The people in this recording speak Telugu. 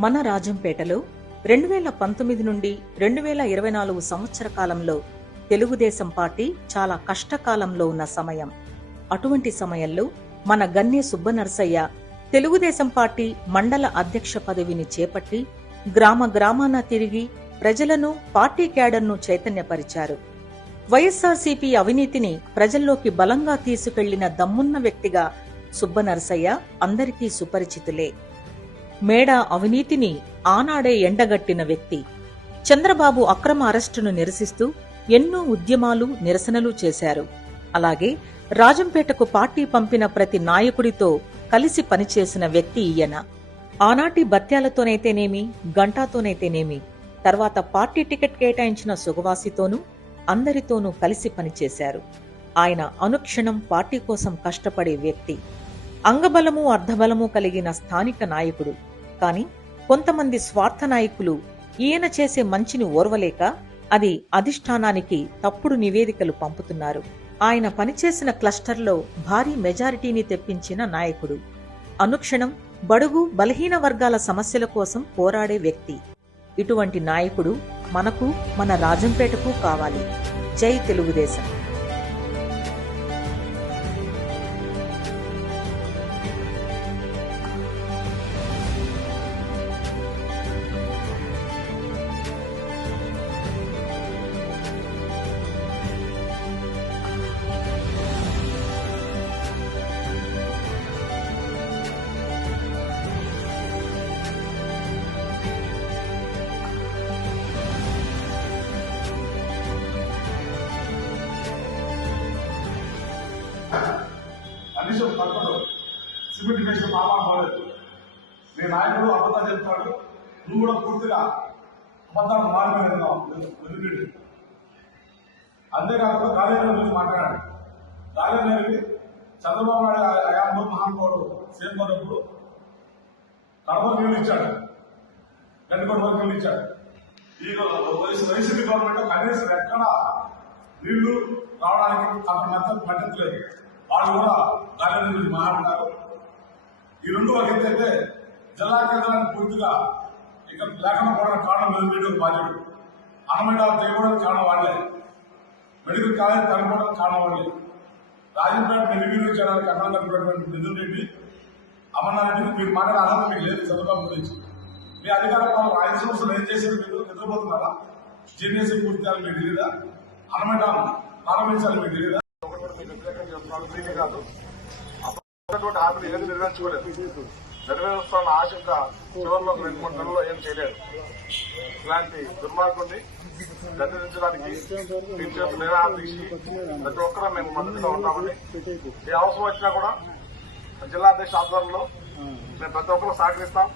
మన రాజంపేటలో 2019 నుండి 2024 సంవత్సర కాలంలో తెలుగుదేశం పార్టీ చాలా కష్టకాలంలో ఉన్న సమయం. అటువంటి సమయంలో మన గన్నె సుబ్బనర్సయ్య తెలుగుదేశం పార్టీ మండల అధ్యక్ష పదవిని చేపట్టి గ్రామ గ్రామాన తిరిగి ప్రజలను, పార్టీ క్యాడర్ను చైతన్యపరిచారు. వైఎస్ఆర్సీపీ అవినీతిని ప్రజల్లోకి బలంగా తీసుకెళ్లిన దమ్మున్న వ్యక్తిగా సుబ్బనర్సయ్య అందరికీ సుపరిచితులే. మేడా అవినీతిని ఆనాడే ఎండగట్టిన వ్యక్తి. చంద్రబాబు అక్రమ అరెస్టును నిరసిస్తూ ఎన్నో ఉద్యమాలు, నిరసనలు చేశారు. అలాగే రాజంపేటకు పార్టీ పంపిన ప్రతి నాయకుడితో కలిసి పనిచేసిన వ్యక్తి ఈయన. ఆనాటి బత్యాలతోనైతేనేమి, గంటాతోనైతేనేమి, తర్వాత పార్టీ టికెట్ కేటాయించిన సుగవాసితోనూ అందరితోనూ కలిసి పనిచేశారు. ఆయన అనుక్షణం పార్టీ కోసం కష్టపడే వ్యక్తి. అంగబలము, అర్ధబలము కలిగిన స్థానిక నాయకుడు. కాని కొంతమంది స్వార్థ నాయకులు ఈయన చేసే మంచిని ఓర్వలేక అది అధిష్టానానికి తప్పుడు నివేదికలు పంపుతున్నారు. ఆయన పనిచేసిన క్లస్టర్లో భారీ మెజారిటీని తెప్పించిన నాయకుడు. అనుక్షణం బడుగు, బలహీన వర్గాల సమస్యల కోసం పోరాడే వ్యక్తి. ఇటువంటి నాయకుడు మనకు, మన రాజంపేటకు కావాలి. జై తెలుగుదేశం. కనీసం పక్కడు సిమెంట్ వేసిన పాపం పోలేదు. మీ నాయకుడు అబద్ధాలు చెప్తాడు, నువ్వు కూడా పూర్తిగా అబద్ధాలు మారిపోయినావు. అంతేకాకుండా గాలినేని గురించి మాట్లాడాడు. గాలినేని చంద్రబాబు నాయుడు అయాంలో మహానుభావుడు సీఎం పదప్పుడు కడప నీళ్ళు ఇచ్చాడు, గండికోట వరకు నీళ్ళు ఇచ్చాడు. ఈ వైసీపీ గవర్నమెంట్ కనీసం ఎక్కడ నీళ్లు రావడానికి అక్కడ మద్దతు లేదు. వాళ్ళు కూడా గాలినేని గురించి మాట్లాడతారు. ఈ రెండు ఒక ఎత్తైతే జిల్లా కేంద్రాన్ని పూర్తిగా ఇక లేకుండా పోవడానికి కారణం మెరుగు బాధ్యుడు. అన్నమండాలు తెగడానికి కారణం వాళ్ళే, మెడికల్ కాలేజ్ తగ్గిపోవడానికి కారణం వాళ్ళే. రాజంపేట నిర్వీర్యం చేయడానికి అన్నం తగ్గిపోయినటువంటి నిధులు రెడ్డి, అమర్నాథ్ రెడ్డికి మీరు మాట్లాడే అర్హత మీకు లేదు. చంద్రబాబు గురించి మీ అధికార పాలన 5 సంవత్సరాలు ఏం చేశారు? మీరు నిద్రపోతున్నారా? జీఎన్ఎస్సీ పూర్తి చేయాలి మీకు తెలియదా? అన్నమండాలు ప్రారంభించాలి మీకు తెలియదా? కాదు హామీలు ఏది నెరవేర్చుకోలేదు. నెరవేరుస్తున్న ఆశంక చివరిలో 2-3 నెలల్లో ఏం చేయలేదు. ఇలాంటి దుర్మార్గుడిని గద్దెదించడానికి మీ చేతులు నిరాదీసి ప్రతి ఒక్కరూ మేము మద్దతుగా ఉంటామని, ఏ అవసరం వచ్చినా కూడా జిల్లా అధ్యక్ష ఆధ్వర్యంలో మేము ప్రతి ఒక్కరు సహకరిస్తాం.